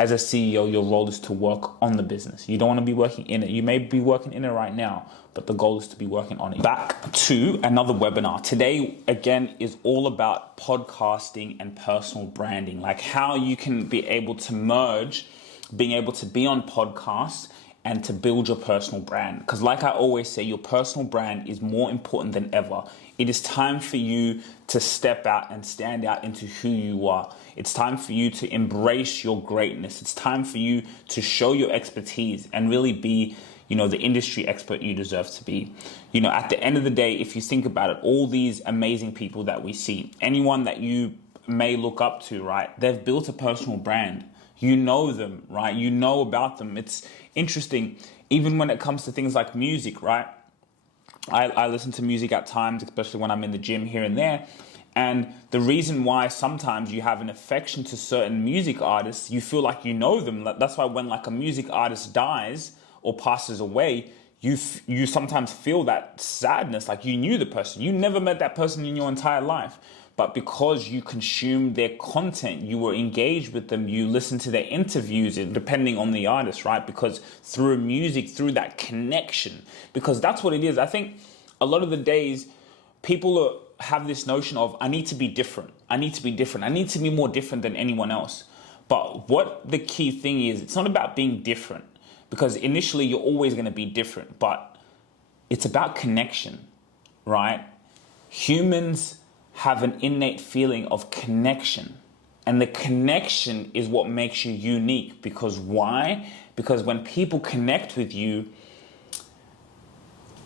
as a CEO, your role is to work on the business. You don't want to be working in it. You may be working in it right now, but the goal is to be working on it. Back to another webinar. Today, again, is all about podcasting and personal branding, like how you can be able to merge being able to be on podcasts and to build your personal brand. Because like I always say, your personal brand is more important than ever. It is time for you to step out and stand out into who you are. It's time for you to embrace your greatness. It's time for you to show your expertise and really be, the industry expert you deserve to be. At the end of the day, if you think about it, all these amazing people that we see, anyone that you may look up to, right? They've built a personal brand. You know them, right? You know about them. It's interesting, even when it comes to things like music, right? I listen to music at times, especially when I'm in the gym here and there. And the reason why sometimes you have an affection to certain music artists, you feel like you know them. That's why when like a music artist dies or passes away, you sometimes feel that sadness, like you knew the person. You never met that person in your entire life. But because you consumed their content, you were engaged with them, you listened to their interviews, depending on the artist, right? Because through music, through that connection, because that's what it is. I think a lot of the days people have this notion of, I need to be different. I need to be different. I need to be more different than anyone else. But what the key thing is, it's not about being different, because initially you're always going to be different, but it's about connection, right? Humans have an innate feeling of connection, and the connection is what makes you unique. Because why? Because when people connect with you,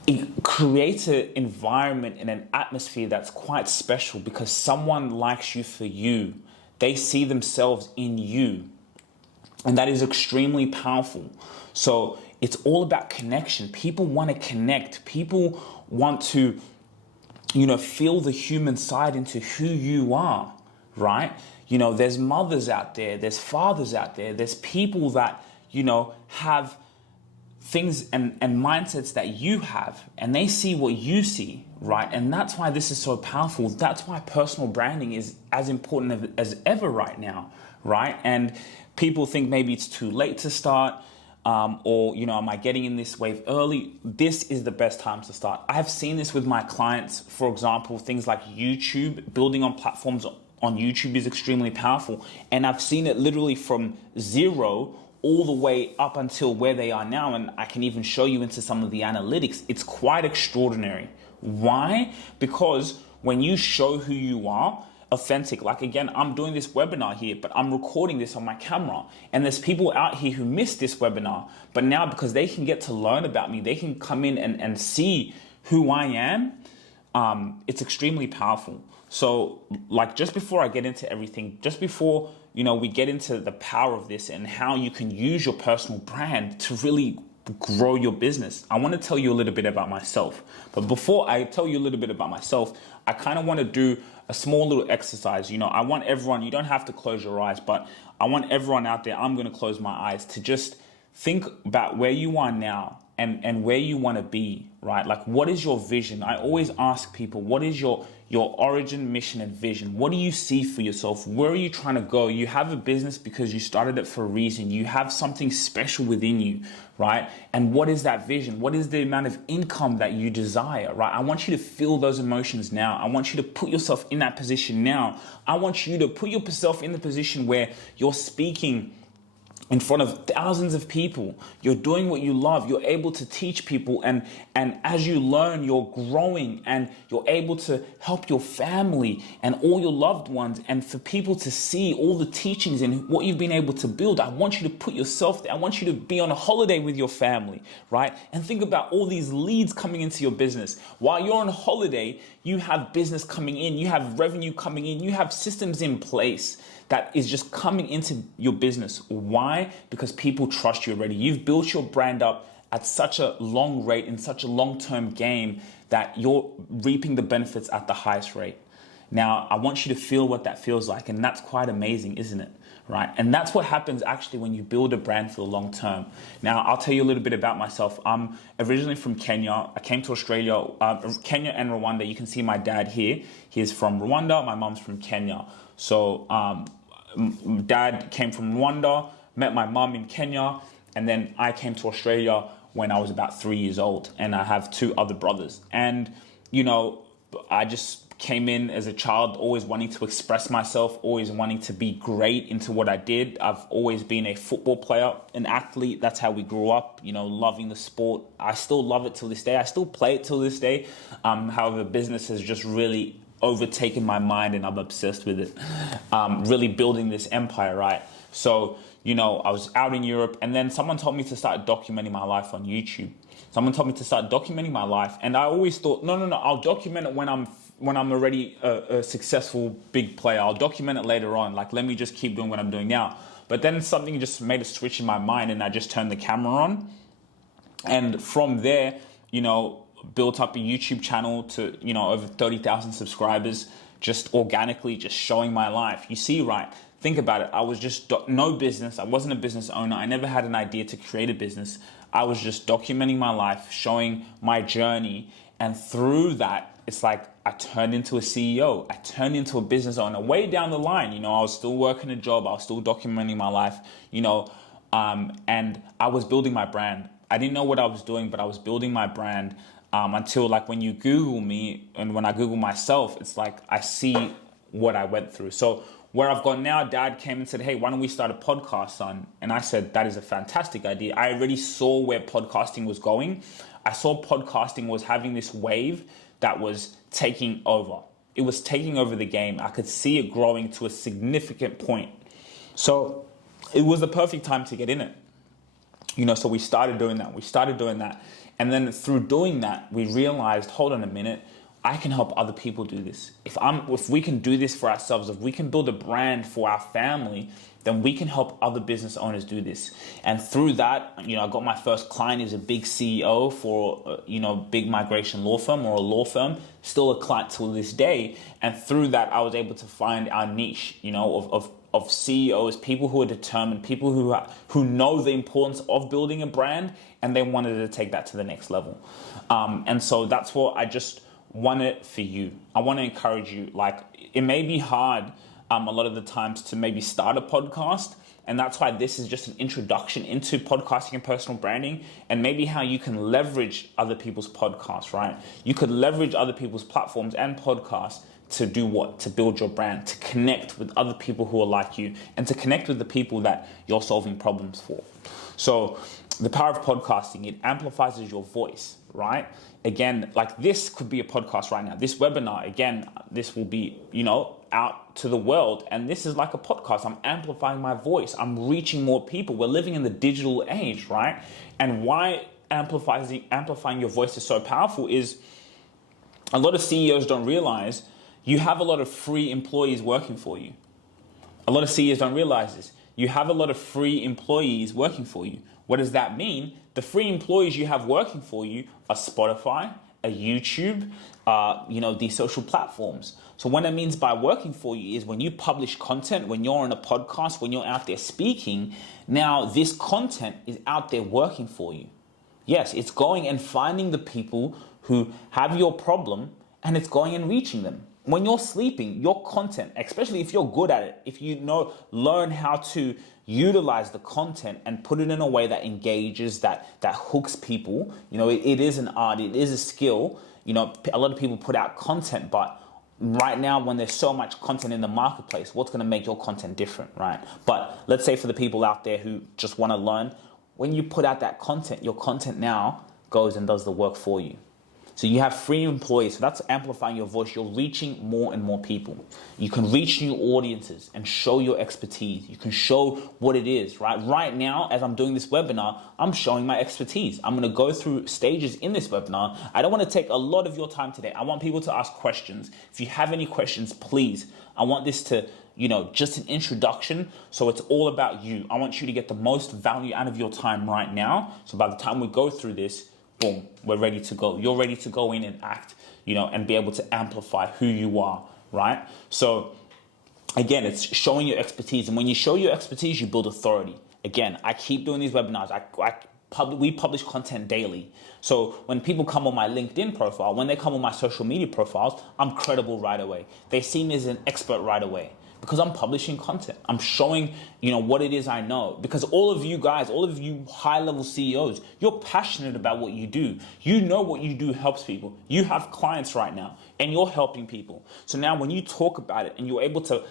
it creates an environment and an atmosphere that's quite special, because someone likes you for you. They see themselves in you, and that is extremely powerful. So it's all about connection. People want to connect. People want to feel the human side into who you are, right? There's mothers out there, there's fathers out there, there's people that, have things and mindsets that you have, and they see what you see, right? And that's why this is so powerful. That's why personal branding is as important as ever right now, right? And people think maybe it's too late to start. Or, am I getting in this wave early? This is the best time to start. I have seen this with my clients. For example, things like YouTube, building on platforms on YouTube is extremely powerful. And I've seen it literally from zero all the way up until where they are now. And I can even show you into some of the analytics. It's quite extraordinary. Why? Because when you show who you are, authentic, like again, I'm doing this webinar here, but I'm recording this on my camera, and there's people out here who missed this webinar, but now because they can get to learn about me, they can come in and see who I am. It's extremely powerful. So like, just before I get into everything, just before we get into the power of this and how you can use your personal brand to really grow your business, I want to tell you a little bit about myself. But before I tell you a little bit about myself, I kind of want to do a small little exercise. I want everyone, you don't have to close your eyes, but I want everyone out there, I'm going to close my eyes, to just think about where you are now and where you want to be, right? Like, what is your vision? I always ask people, what is your origin, mission, and vision? What do you see for yourself? Where are you trying to go? You have a business because you started it for a reason. You have something special within you, right? And what is that vision? What is the amount of income that you desire, right? I want you to feel those emotions now. I want you to put yourself in that position now. I want you to put yourself in the position where you're speaking in front of thousands of people. You're doing what you love. You're able to teach people, and as you learn, you're growing, and you're able to help your family and all your loved ones, and for people to see all the teachings and what you've been able to build. I want you to put yourself there. I want you to be on a holiday with your family, right? And think about all these leads coming into your business. While you're on holiday, you have business coming in, you have revenue coming in, you have systems in place that is just coming into your business. Why? Because people trust you already. You've built your brand up at such a long rate, in such a long-term game, that you're reaping the benefits at the highest rate. Now, I want you to feel what that feels like, and that's quite amazing, isn't it? Right? And that's what happens actually when you build a brand for the long term. Now, I'll tell you a little bit about myself. I'm originally from Kenya. I came to Australia, Kenya and Rwanda. You can see my dad here. He's from Rwanda. My mom's from Kenya. So dad came from Rwanda, met my mum in Kenya, and then I came to Australia when I was about 3 years old, and I have 2 other brothers. And, I just came in as a child always wanting to express myself, always wanting to be great into what I did. I've always been a football player, an athlete. That's how we grew up, loving the sport. I still love it till this day. I still play it till this day. However, business has just really overtaken my mind, and I'm obsessed with it. Really building this empire, right? So, I was out in Europe, and then someone told me to start documenting my life on YouTube. Someone told me to start documenting my life, and I always thought, no, I'll document it when I'm already a successful big player. I'll document it later on. Like, let me just keep doing what I'm doing now. But then something just made a switch in my mind, and I just turned the camera on. And from there, built up a YouTube channel to, over 30,000 subscribers, just organically, just showing my life. You see, right? Think about it. I was just no business. I wasn't a business owner. I never had an idea to create a business. I was just documenting my life, showing my journey. And through that, it's like I turned into a CEO. I turned into a business owner. Way down the line, I was still working a job. I was still documenting my life, and I was building my brand. I didn't know what I was doing, but I was building my brand until, like, when you Google me and when I Google myself, it's like I see what I went through. So where I've gone now, Dad came and said, hey, why don't we start a podcast, son? And I said, that is a fantastic idea. I already saw where podcasting was going. I saw podcasting was having this wave that was taking over. It was taking over the game. I could see it growing to a significant point. So it was the perfect time to get in it. So we started doing that. And then through doing that, we realized, hold on a minute, I can help other people do this. If we can do this for ourselves, if we can build a brand for our family, then we can help other business owners do this. And through that, I got my first client is a big CEO for, big migration law firm or a law firm, still a client till this day. And through that, I was able to find our niche, of CEOs, people who are determined, people who know the importance of building a brand, and they wanted to take that to the next level. And so that's what I just want it for you. I want to encourage you. Like, it may be hard a lot of the times to maybe start a podcast, and that's why this is just an introduction into podcasting and personal branding, and maybe how you can leverage other people's podcasts, right? You could leverage other people's platforms and podcasts to do what? To build your brand, to connect with other people who are like you, and to connect with the people that you're solving problems for. So the power of podcasting, it amplifies your voice, right? Again, like this could be a podcast right now. This webinar, again, this will be, out to the world. And this is like a podcast. I'm amplifying my voice. I'm reaching more people. We're living in the digital age, right? And why amplifying your voice is so powerful is a lot of CEOs don't realize you have a lot of free employees working for you. A lot of CEOs don't realize this. You have a lot of free employees working for you. What does that mean? The free employees you have working for you are Spotify, a YouTube, these social platforms. So what it means by working for you is when you publish content, when you're on a podcast, when you're out there speaking, now this content is out there working for you. Yes, it's going and finding the people who have your problem, and it's going and reaching them. When you're sleeping, your content, especially if you're good at it, if learn how to utilize the content and put it in a way that engages, that hooks people. It is an art, it is a skill. A lot of people put out content, but right now when there's so much content in the marketplace, what's going to make your content different, right? But let's say for the people out there who just want to learn, when you put out that content, your content now goes and does the work for you. So you have free employees. So that's amplifying your voice. You're reaching more and more people. You can reach new audiences and show your expertise. You can show what it is, right? Right now, as I'm doing this webinar, I'm showing my expertise. I'm going to go through stages in this webinar. I don't want to take a lot of your time today. I want people to ask questions. If you have any questions, please. I want this to, just an introduction. So it's all about you. I want you to get the most value out of your time right now. So by the time we go through this, boom, we're ready to go. You're ready to go in and act, and be able to amplify who you are, right? So again, it's showing your expertise. And when you show your expertise, you build authority. Again, I keep doing these webinars. We publish content daily. So when people come on my LinkedIn profile, when they come on my social media profiles, I'm credible right away. They see me as an expert right away. Because I'm publishing content. I'm showing, what it is I know. Because all of you guys, all of you high-level CEOs, you're passionate about what you do. You know what you do helps people. You have clients right now, and you're helping people. So now when you talk about it and you're able to,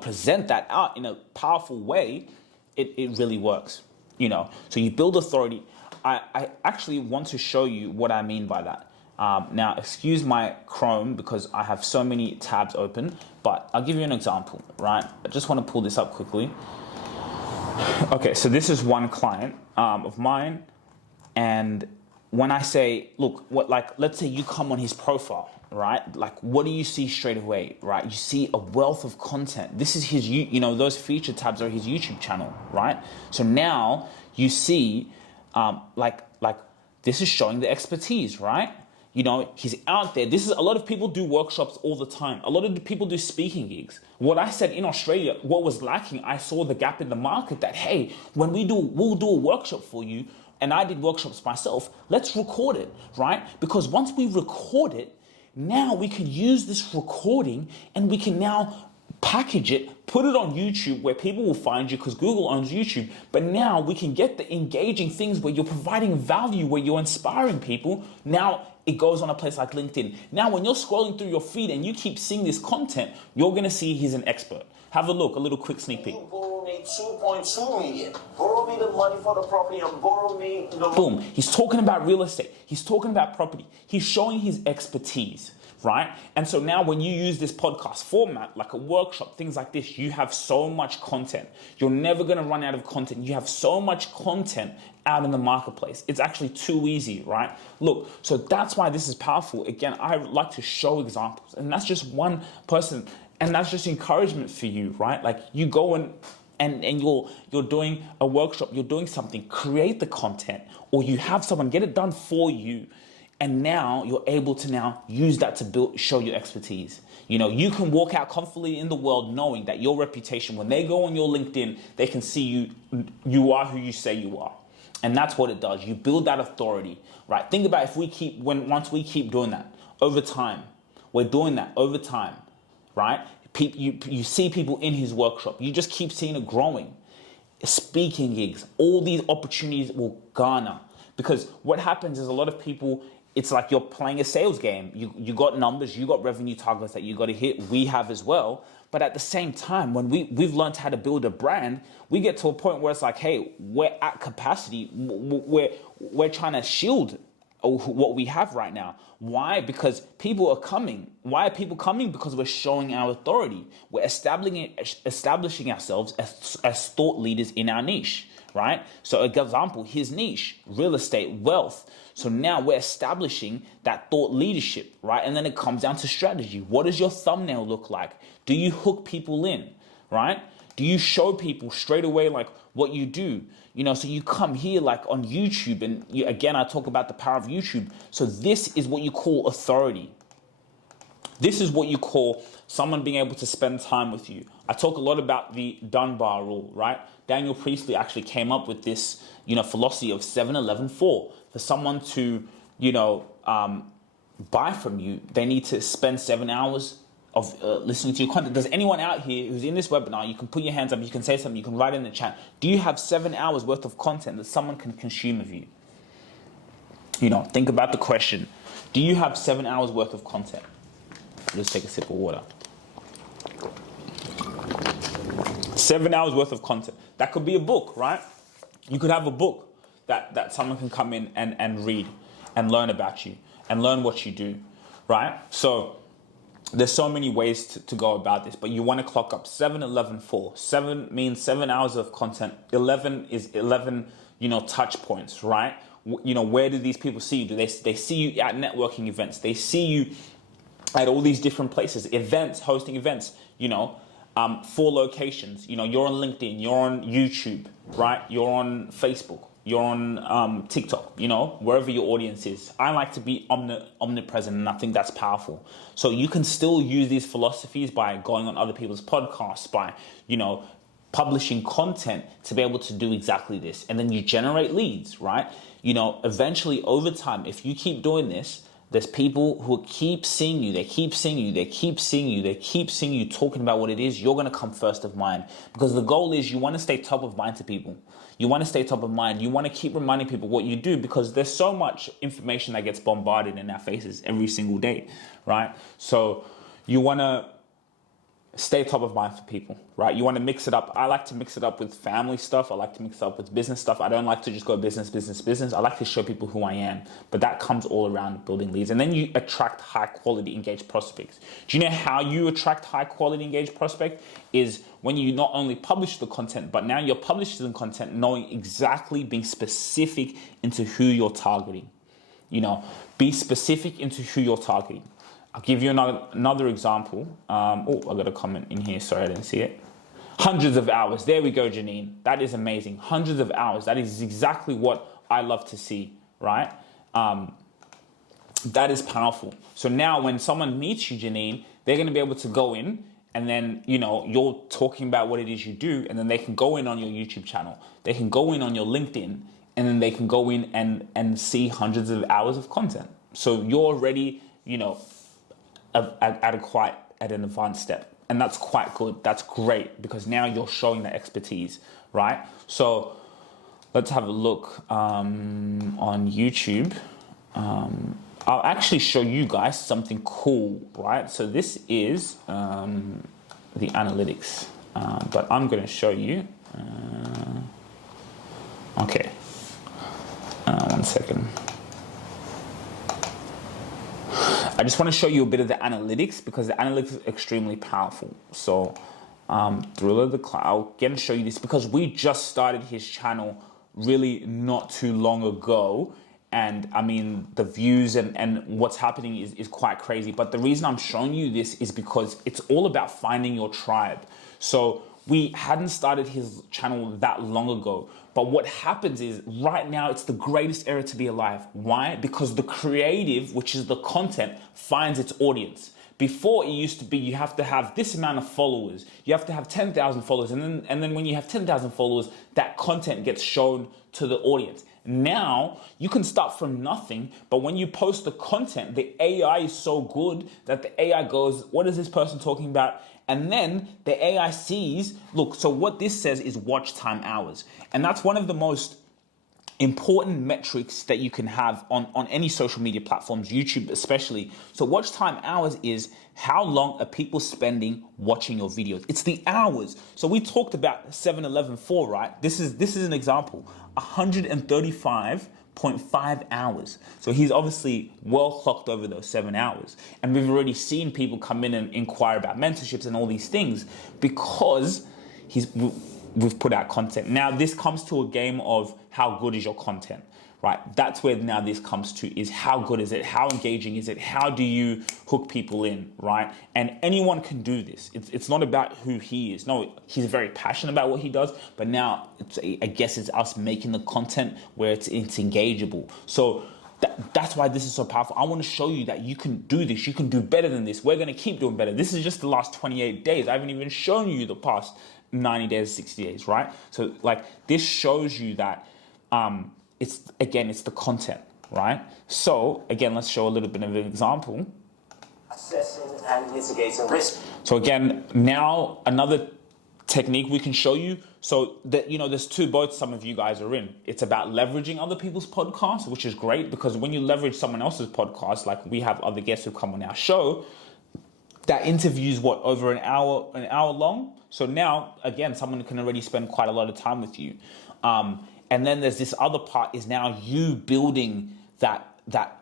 present that out in a powerful way, it really works. So you build authority. I actually want to show you what I mean by that. Now, excuse my Chrome because I have so many tabs open, but I'll give you an example, right? I just want to pull this up quickly. Okay, so this is one client of mine, and when I say, look, let's say you come on his profile, right? Like, what do you see straight away, right? You see a wealth of content. This is his, those feature tabs are his YouTube channel, right? So now you see, this is showing the expertise, right? He's out there. A lot of people do workshops all the time. A lot of the people do speaking gigs. What I said in Australia, what was lacking, I saw the gap in the market that, hey, when we'll do a workshop for you, and I did workshops myself, let's record it, right? Because once we record it, now we can use this recording and we can now package it, put it on YouTube where people will find you because Google owns YouTube. But now we can get the engaging things where you're providing value, where you're inspiring people. Now it goes on a place like LinkedIn. Now when you're scrolling through your feed and you keep seeing this content, you're going to see he's an expert. Have a look, a little quick sneak peek. You borrow me 2.2 million. Borrow me the money for the property and borrow me the... Boom. He's talking about real estate. He's talking about property. He's showing his expertise, right? And so now when you use this podcast format, like a workshop, things like this, you have so much content. You're never going to run out of content. You have so much content out in the marketplace. It's actually too easy, right? Look, so that's why this is powerful. Again, I like to show examples, and that's just one person. And that's just encouragement for you, right? Like you go and you're doing a workshop, you're doing something, create the content, or you have someone get it done for you. And now you're able to now use that to show your expertise. You can walk out confidently in the world knowing that your reputation, when they go on your LinkedIn, they can see you are who you say you are. And that's what it does. You build that authority, right? Think about once we keep doing that over time, we're doing that over time. Right? You see people in his workshop. You just keep seeing it growing. Speaking gigs, all these opportunities will garner. Because what happens is a lot of people, it's like you're playing a sales game. You got numbers, you got revenue targets that you got to hit. We have as well. But at the same time, when we've learned how to build a brand, we get to a point where it's like, hey, we're at capacity. We're trying to shield what we have right now. Why? Because people are coming. Why are people coming? Because we're showing our authority. We're establishing ourselves as thought leaders in our niche, right? So, example, his niche, real estate, wealth. So now we're establishing that thought leadership, right? And then it comes down to strategy. What does your thumbnail look like? Do you hook people in, right? Do you show people straight away like what you do? So you come here like on YouTube and again, I talk about the power of YouTube. So this is what you call authority. This is what you call someone being able to spend time with you. I talk a lot about the Dunbar rule, right? Daniel Priestley actually came up with this, philosophy of 7-11-4. For someone to, buy from you, they need to spend 7 hours of listening to your content. Does anyone out here who's in this webinar, you can put your hands up, you can say something, you can write in the chat. Do you have 7 hours worth of content that someone can consume of you? Think about the question. Do you have 7 hours worth of content? Let's take a sip of water. 7 hours worth of content. That could be a book, right? You could have a book that someone can come in and read and learn about you and learn what you do, right? So there's so many ways to go about this, but you want to clock up 7-11-4. 7 means 7 hours of content. 11 is 11, touch points, right? Where do these people see you? Do they see you at networking events? They see you at all these different places, events, hosting events, 4 locations. You're on LinkedIn, you're on YouTube, right? You're on Facebook, you're on TikTok, wherever your audience is. I like to be omnipresent, and I think that's powerful. So you can still use these philosophies by going on other people's podcasts, by, publishing content to be able to do exactly this. And then you generate leads, right? Eventually over time, if you keep doing this, There's people who keep seeing you, they keep seeing you, they keep seeing you, they keep seeing you talking about what it is. You're going to come first of mind, because the goal is you want to stay top of mind to people. You want to stay top of mind. You want to keep reminding people what you do, because there's so much information that gets bombarded in our faces every single day, right? So you want to stay top of mind for people, right? You want to mix it up. I like to mix it up with family stuff. I like to mix it up with business stuff. I don't like to just go business, business, business. I like to show people who I am, but that comes all around building leads. And then you attract high quality engaged prospects. Do you know how you attract high quality engaged prospect? Is when you not only publish the content, but now you're publishing the content knowing exactly, being specific into who you're targeting. You know, be specific into who you're targeting. I'll give you another example. Oh, I got a comment in here. Sorry, I didn't see it. Hundreds of hours. There we go, Janine. That is amazing. Hundreds of hours. That is exactly what I love to see, right? That is powerful. So now when someone meets you, Janine, they're going to be able to go in, and then, you know, you're talking about what it is you do, and then they can go in on your YouTube channel. They can go in on your LinkedIn, and then they can go in and see hundreds of hours of content. So you're already, you know, at an advanced step, and that's quite good. That's great, because now you're showing that expertise, right? So let's have a look on YouTube. I'll actually show you guys something cool, right? So this is the analytics, but I'm going to show you. Okay, 1 second. I just want to show you a bit of the analytics, because the analytics is extremely powerful. So Thriller the Cloud, I'll again show you this, because we just started his channel really not too long ago. And I mean, the views and what's happening is quite crazy. But the reason I'm showing you this is because it's all about finding your tribe. So we hadn't started his channel that long ago. But what happens is right now it's the greatest era to be alive. Why? Because the creative, which is the content, finds its audience. Before, it used to be you have to have this amount of followers. You have to have 10,000 followers. And then when you have 10,000 followers, that content gets shown to the audience. Now, you can start from nothing, but when you post the content, the AI is so good that the AI goes, what is this person talking about? And then the AI sees, look, so what this says is watch time hours. And that's one of the most important metrics that you can have on any social media platforms, YouTube especially. So watch time hours is how long are people spending watching your videos. It's the hours. So we talked about 7-11-4, right? This is an example, 135.5 hours. So he's obviously well clocked over those 7 hours. And we've already seen people come in and inquire about mentorships and all these things, because we've put out content. Now this comes to a game of how good is your content, right? That's where now this comes to, is how good is it? How engaging is it? How do you hook people in, right? And anyone can do this. It's not about who he is. No, he's very passionate about what he does, but now I guess it's us making the content where it's engageable. So that's why this is so powerful. I want to show you that you can do this. You can do better than this. We're going to keep doing better. This is just the last 28 days. I haven't even shown you the past 90 days, 60 days, right? So like this shows you that it's the content, right? So again, let's show a little bit of an example. Assessing and mitigating risk. So again, now another technique we can show you. So that, you know, there's two boats some of you guys are in. It's about leveraging other people's podcasts, which is great, because when you leverage someone else's podcast, like we have other guests who come on our show, that interview's over an hour long. So now, again, someone can already spend quite a lot of time with you. And then there's this other part, is now you building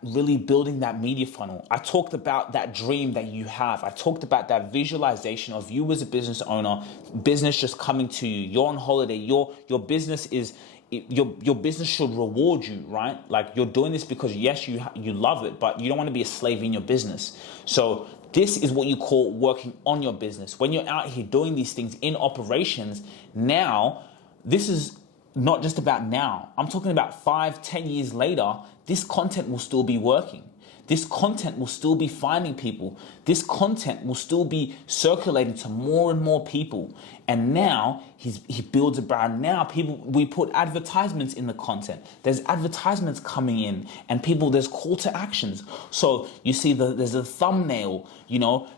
really building that media funnel. I talked about that dream that you have. I talked about that visualization of you as a business owner, business just coming to you. You're on holiday. Your business is, your business should reward you, right? Like you're doing this because yes, you love it, but you don't want to be a slave in your business. So this is what you call working on your business. When you're out here doing these things in operations, now, this is not just about now. I'm talking about 5-10 years later, this content will still be working. this content will still be finding people. This content will still be circulating to more and more people. And now he builds a brand. Now we put advertisements in the content. There's advertisements coming in, and there's call to actions. So you see there's a thumbnail,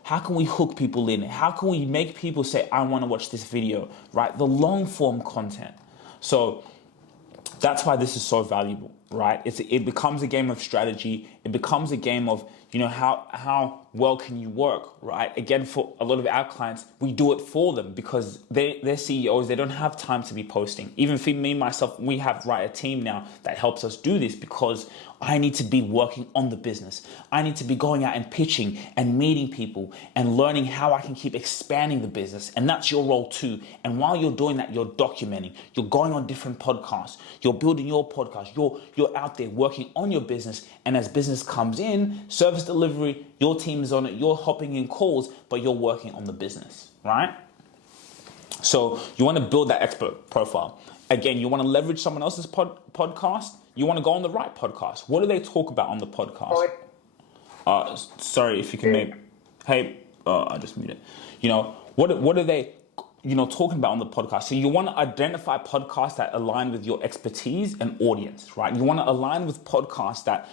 how can we hook people in? How can we make people say, I want to watch this video, right? The long form content. So that's why this is so valuable, right? It becomes a game of strategy. It becomes a game of, how well can you work, right? Again, for a lot of our clients, we do it for them because they're CEOs. They don't have time to be posting. Even for me, myself, we have a team now that helps us do this because I need to be working on the business. I need to be going out and pitching and meeting people and learning how I can keep expanding the business. And that's your role too. And while you're doing that, you're documenting, you're going on different podcasts, you're building your podcast, you're out there working on your business. And as business comes in, service delivery, your team is on it, you're hopping in calls, but you're working on the business, right? So you want to build that expert profile. Again, you want to leverage someone else's podcast. You want to go on the right podcast. What do they talk about on the podcast? Sorry, if you can maybe. Hey, I just muted. What are they, talking about on the podcast? So you want to identify podcasts that align with your expertise and audience, right? You want to align with podcasts that,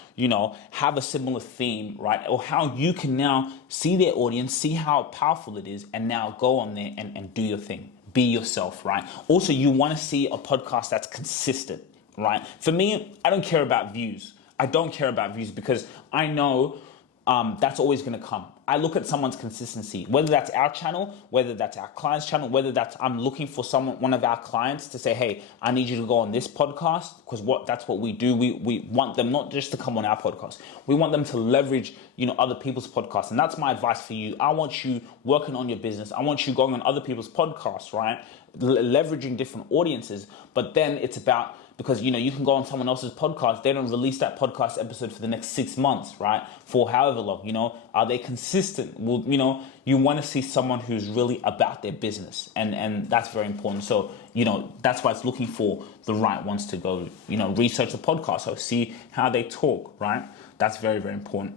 have a similar theme, right? Or how you can now see their audience, see how powerful it is, and now go on there and do your thing. Be yourself, right? Also, you want to see a podcast that's consistent, right? For me, I don't care about views. I don't care about views because I know that's always going to come. I look at someone's consistency, whether that's our channel, whether that's our client's channel, whether that's I'm looking for one of our clients to say, hey, I need you to go on this podcast because that's what we do. We want them not just to come on our podcast. We want them to leverage, other people's podcasts. And that's my advice for you. I want you working on your business. I want you going on other people's podcasts, right? Leveraging different audiences. But then it's about, because, you can go on someone else's podcast. They don't release that podcast episode for the next 6 months, right? For however long, are they consistent? Well, you want to see someone who's really about their business. And that's very important. So, that's why it's looking for the right ones to go, research the podcast. So see how they talk, right? That's very, very important.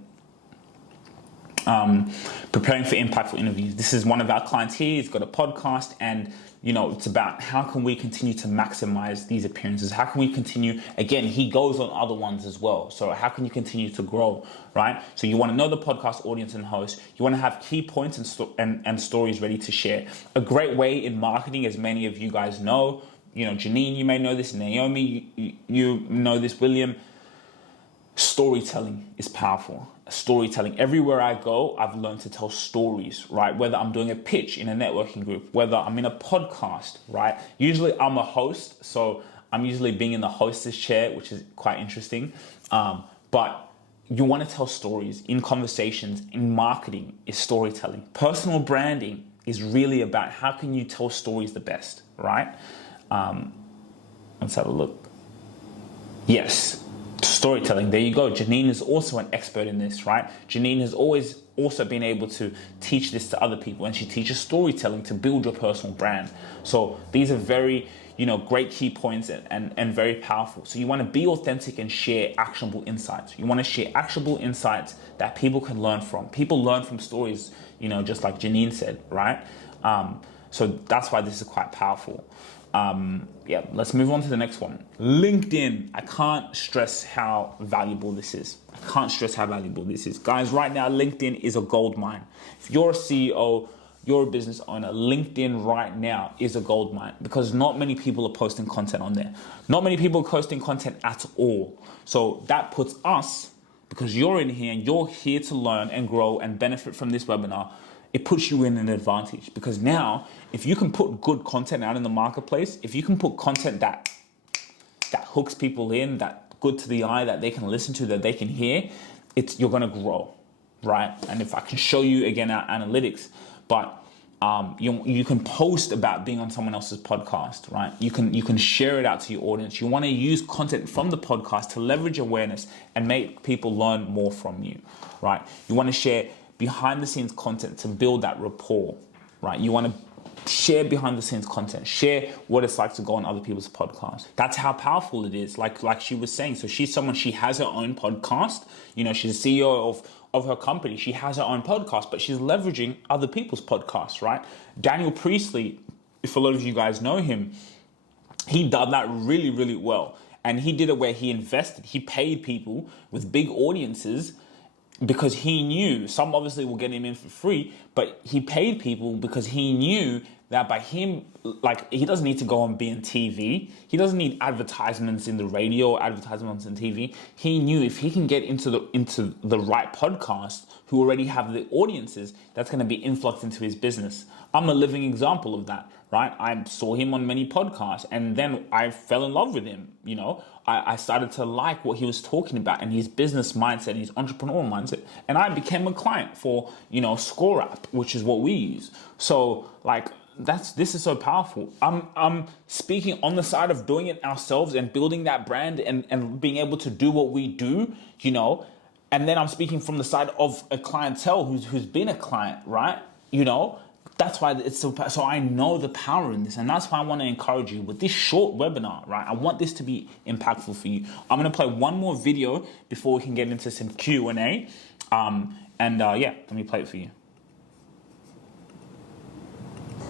Preparing for impactful interviews. This is one of our clients here. He's got a podcast and, it's about how can we continue to maximize these appearances? How can we continue? Again, he goes on other ones as well. So how can you continue to grow, right? So you want to know the podcast audience and host. You want to have key points and stories ready to share. A great way in marketing, as many of you guys know, Janine, you may know this, Naomi, you know this, William, storytelling is powerful. Storytelling. Everywhere I go, I've learned to tell stories, right? Whether I'm doing a pitch in a networking group, whether I'm in a podcast, right? Usually I'm a host, so I'm usually being in the hostess chair, which is quite interesting. But you want to tell stories in conversations. In marketing is storytelling. Personal branding is really about how can you tell stories the best, right? Let's have a look. Yes. Storytelling. There you go. Janine is also an expert in this, right? Janine has always also been able to teach this to other people, and she teaches storytelling to build your personal brand. So these are very, great key points and very powerful. So you want to be authentic and share actionable insights. You want to share actionable insights that people can learn from. People learn from stories, just like Janine said, right? So that's why this is quite powerful. Let's move on to the next one. LinkedIn. I can't stress how valuable this is. Guys, right now, LinkedIn is a gold mine. If you're a CEO, you're a business owner, LinkedIn right now is a gold mine because not many people are posting content on there. Not many people are posting content at all. So that puts us, because you're in here and you're here to learn and grow and benefit from this webinar, it puts you in an advantage because now if you can put good content out in the marketplace, if you can put content that hooks people in, that good to the eye, that they can listen to, that they can hear, you're going to grow, right? And if I can show you again our analytics, but you can post about being on someone else's podcast, right? You can share it out to your audience. You want to use content from the podcast to leverage awareness and make people learn more from you, right? You want to share behind the scenes content to build that rapport, right? You want to share behind the scenes content, share what it's like to go on other people's podcasts. That's how powerful it is. Like she was saying, so she's someone, she has her own podcast, she's a CEO of her company, she has her own podcast, but she's leveraging other people's podcasts, right? Daniel Priestley, if a lot of you guys know him, he done that really, really well. And he did it where he invested, he paid people with big audiences because he knew, some obviously will get him in for free, but he paid people because he knew that by him, like, he doesn't need to go and be on TV. He doesn't need advertisements in the radio or advertisements on TV. He knew if he can get into the right podcast who already have the audiences, that's going to be influx into his business. I'm a living example of that, right? I saw him on many podcasts and then I fell in love with him. I started to like what he was talking about and his business mindset, his entrepreneurial mindset. And I became a client for, Score App, which is what we use. So like, this is so powerful. I'm speaking on the side of doing it ourselves and building that brand and being able to do what we do, and then I'm speaking from the side of a clientele who's been a client, right? That's why it's so I know the power in this, and that's why I want to encourage you with this short webinar, right? I want this to be impactful for you. I'm going to play one more video before we can get into some Q&A. Let me play it for you.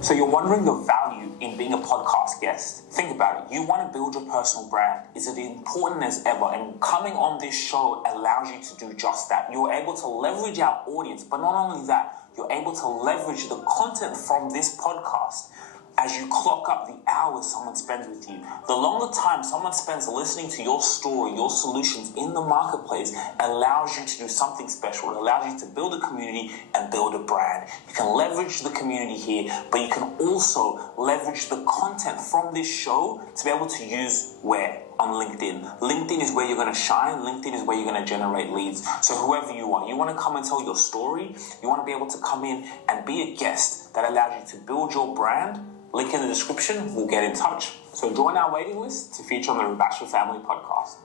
So you're wondering the value in being a podcast guest. Think about it. You want to build your personal brand. Is it important as ever? And coming on this show allows you to do just that. You're able to leverage our audience, but not only that, you're able to leverage the content from this podcast as you clock up the hours someone spends with you. The longer time someone spends listening to your story, your solutions in the marketplace allows you to do something special. It allows you to build a community and build a brand. You can leverage the community here, but you can also leverage the content from this show to be able to use where? On LinkedIn. LinkedIn is where you're going to shine. LinkedIn is where you're going to generate leads. So whoever you want to come and tell your story, you want to be able to come in and be a guest that allows you to build your brand. Link in the description, we'll get in touch. So join our waiting list to feature on the Rubasha Family Podcast.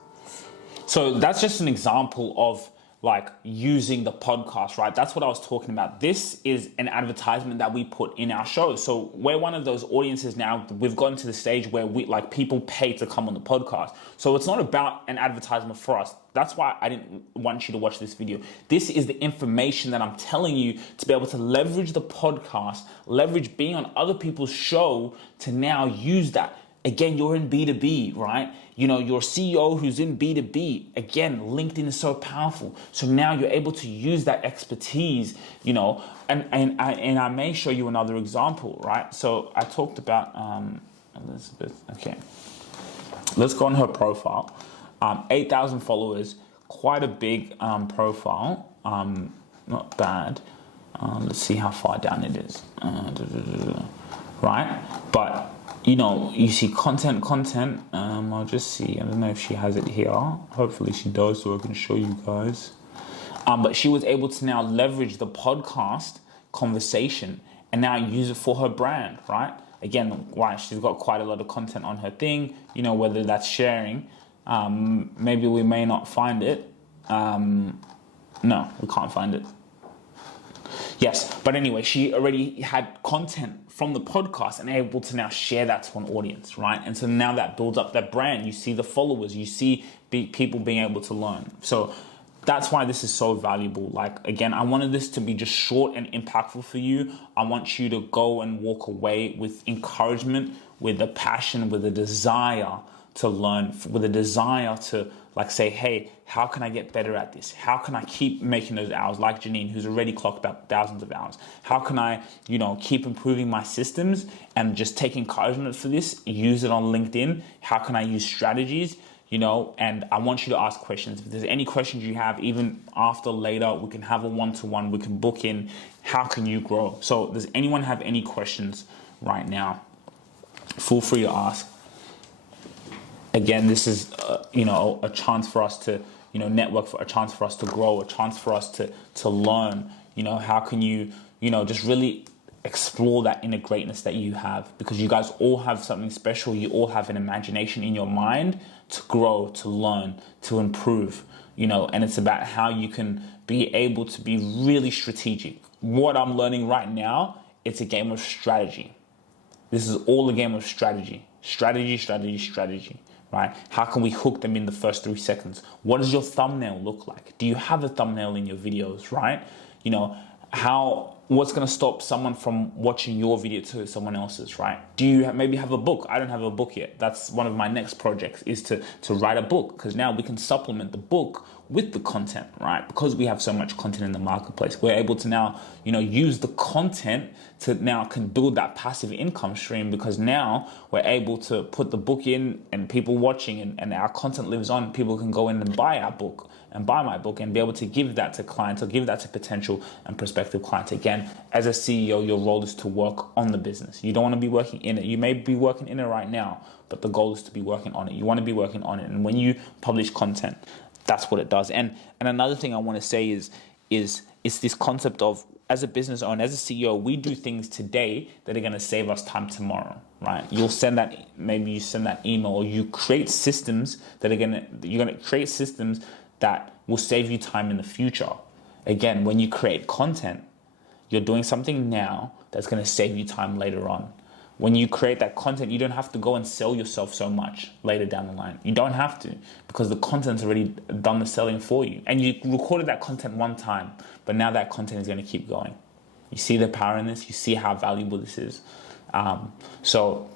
So that's just an example of like using the podcast, right? That's what I was talking about. This is an advertisement that we put in our show. So we're one of those audiences now. We've gotten to the stage where people pay to come on the podcast. So it's not about an advertisement for us. That's why I didn't want you to watch this video. This is the information that I'm telling you to be able to leverage the podcast, leverage being on other people's show to now use that. Again, you're in B2B, right? You're a CEO who's in B2B. Again, LinkedIn is so powerful. So now you're able to use that expertise, and I may show you another example, right? So I talked about Elizabeth. Okay. Let's go on her profile. 8,000 followers, quite a big profile. Not bad. Let's see how far down it is. Right? But you see content. I'll just see. I don't know if she has it here. Hopefully she does, so I can show you guys. But she was able to now leverage the podcast conversation and now use it for her brand, right? Again, why she's got quite a lot of content on her thing. Whether that's sharing. Maybe we may not find it. No, we can't find it. Yes, but anyway, she already had content from the podcast and able to now share that to an audience, right? And so now that builds up that brand. You see the followers, you see people being able to learn. So that's why this is so valuable. Like, again, I wanted this to be just short and impactful for you. I want you to go and walk away with encouragement, with a passion, with a desire to learn, with a desire to say, hey, how can I get better at this? How can I keep making those hours? Like Janine, who's already clocked up thousands of hours. How can I, keep improving my systems and just take encouragement for this, use it on LinkedIn? How can I use strategies? And I want you to ask questions. If there's any questions you have, even after later, we can have a one-to-one, we can book in. How can you grow? So does anyone have any questions right now? Feel free to ask. Again, this is, a chance for us to, network, for a chance for us to grow, a chance for us to learn. How can you, just really explore that inner greatness that you have, because you guys all have something special. You all have an imagination in your mind to grow, to learn, to improve, and it's about how you can be able to be really strategic. What I'm learning right now, it's a game of strategy. This is all a game of strategy. Strategy, right? How can we hook them in the first 3 seconds? What does your thumbnail look like? Do you have a thumbnail in your videos, right? You know, what's going to stop someone from watching your video to someone else's, right? Do you maybe have a book? I don't have a book yet. That's one of my next projects, is to write a book, because now we can supplement the book with the content, right? Because we have so much content in the marketplace, we're able to now, you know, use the content to now can build that passive income stream, because now we're able to put the book in and people watching, and our content lives on. People can go in and buy our book and buy my book and be able to give that to clients or give that to potential and prospective clients. Again, as a CEO, your role is to work on the business. You don't want to be working in it. You may be working in it right now, but the goal is to be working on it. You want to be working on it. And when you publish content, that's what it does. And another thing I want to say is this concept of, as a business owner, as a CEO, we do things today that are going to save us time tomorrow, right? You'll send that, maybe you send that email, or you create systems that you're going to create systems that will save you time in the future. Again, when you create content, you're doing something now that's going to save you time later on. When you create that content, you don't have to go and sell yourself so much later down the line. You don't have to, because the content's already done the selling for you. And you recorded that content one time, but now that content is going to keep going. You see the power in this? You see how valuable this is? So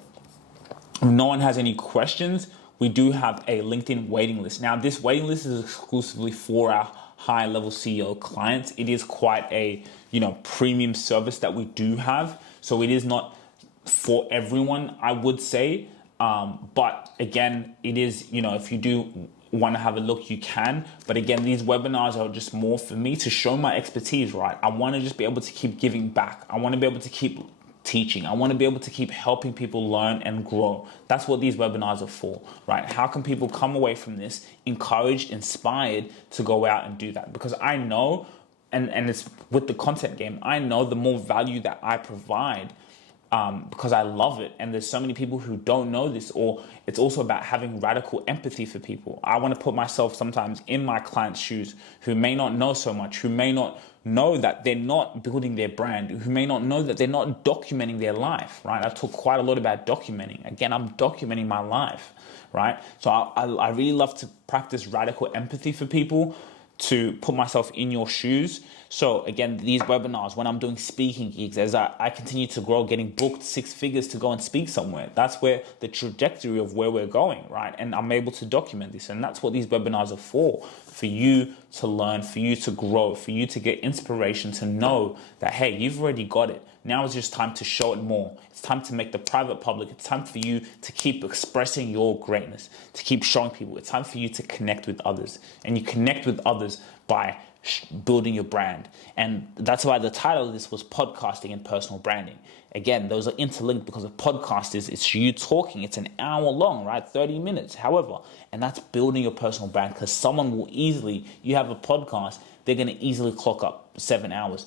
if no one has any questions, we do have a LinkedIn waiting list. Now, this waiting list is exclusively for our high-level CEO clients. It is quite a, you know, premium service that we do have. So it is not for everyone, I would say. But again, it is, you know, if you do want to have a look, you can. But again, these webinars are just more for me to show my expertise, right? I want to just be able to keep giving back. I want to be able to keep teaching. I want to be able to keep helping people learn and grow. That's what these webinars are for, right? How can people come away from this encouraged, inspired to go out and do that? Because I know, and it's with the content game, I know the more value that I provide, because I love it. And there's so many people who don't know this, or it's also about having radical empathy for people. I want to put myself sometimes in my clients' shoes who may not know so much, who may not know that they're not building their brand, who may not know that they're not documenting their life, right? I talk quite a lot about documenting. Again, I'm documenting my life, right? So I really love to practice radical empathy for people, to put myself in your shoes. So again, these webinars, when I'm doing speaking gigs, as I continue to grow, getting booked 6 figures to go and speak somewhere, that's where the trajectory of where we're going, right? And I'm able to document this. And that's what these webinars are for you to learn, for you to grow, for you to get inspiration, to know that, hey, you've already got it. Now it's just time to show it more. It's time to make the private public. It's time for you to keep expressing your greatness, to keep showing people. It's time for you to connect with others. And you connect with others by building your brand. And that's why the title of this was Podcasting and Personal Branding. Again, those are interlinked, because a podcast it's you talking. It's an hour long, right? 30 minutes, however. And that's building your personal brand, because someone will easily, you have a podcast, they're going to easily clock up 7 hours.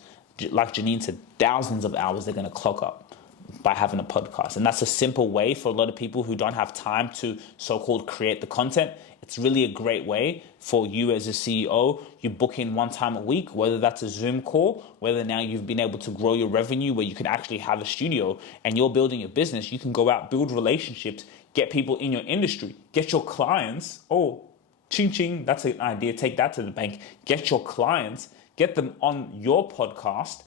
Like Janine said, thousands of hours they're going to clock up by having a podcast. And that's a simple way for a lot of people who don't have time to so-called create the content. It's really a great way for you as a CEO. You book in one time a week, whether that's a Zoom call, whether now you've been able to grow your revenue where you can actually have a studio and you're building your business. You can go out, build relationships, get people in your industry, get your clients. Oh, ching ching, that's an idea. Take that to the bank. Get your clients, get them on your podcast,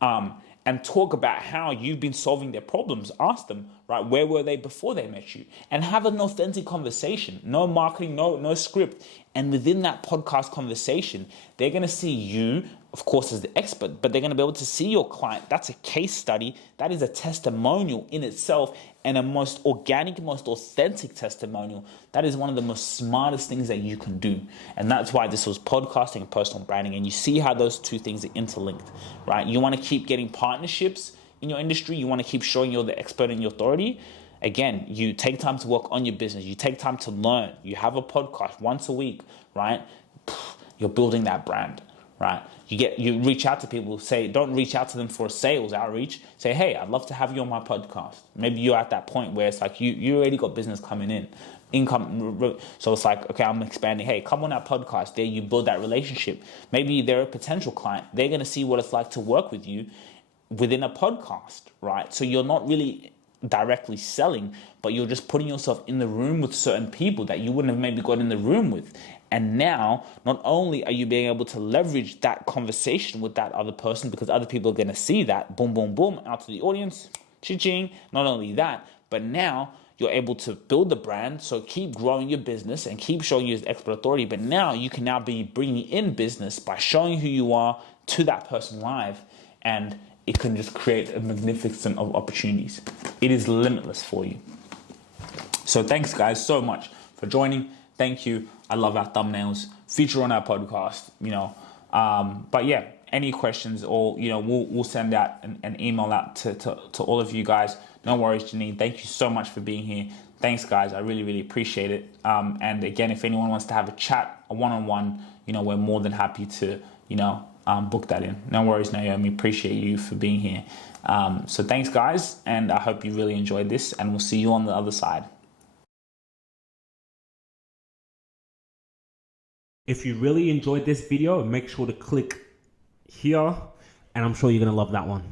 and talk about how you've been solving their problems. Ask them, right, where were they before they met you? And have an authentic conversation. No marketing, no script. And within that podcast conversation, they're going to see you, of course, as the expert, but they're going to be able to see your client. That's a case study. That is a testimonial in itself, and a most organic, most authentic testimonial. That is one of the most smartest things that you can do. And that's why this was podcasting and personal branding. And you see how those two things are interlinked, right? You want to keep getting partnerships in your industry. You want to keep showing you're the expert in your authority. Again, you take time to work on your business. You take time to learn. You have a podcast once a week, right? You're building that brand, right? You reach out to people, say, don't reach out to them for a sales outreach. Say, hey, I'd love to have you on my podcast. Maybe you're at that point where it's like you already got business coming in, income. So it's like, okay, I'm expanding. Hey, come on that podcast. There you build that relationship. Maybe they're a potential client. They're going to see what it's like to work with you within a podcast, right? So you're not really directly selling, but you're just putting yourself in the room with certain people that you wouldn't have maybe got in the room with. And now, not only are you being able to leverage that conversation with that other person, because other people are going to see that, boom, boom, boom, out to the audience, cha-ching. Not only that, but now you're able to build the brand. So keep growing your business and keep showing you as expert authority. But now you can now be bringing in business by showing who you are to that person live. And it can just create a magnificent of opportunities. It is limitless for you. So thanks guys so much for joining. Thank you. I love our thumbnails. Feature on our podcast, but yeah, any questions or, we'll send out an email out to all of you guys. No worries, Janine. Thank you so much for being here. Thanks guys. I really, really appreciate it. And again, if anyone wants to have a chat, a one-on-one, we're more than happy to, book that in. No worries, Naomi. Appreciate you for being here. So thanks guys. And I hope you really enjoyed this, and we'll see you on the other side. If you really enjoyed this video, make sure to click here, and I'm sure you're going to love that one.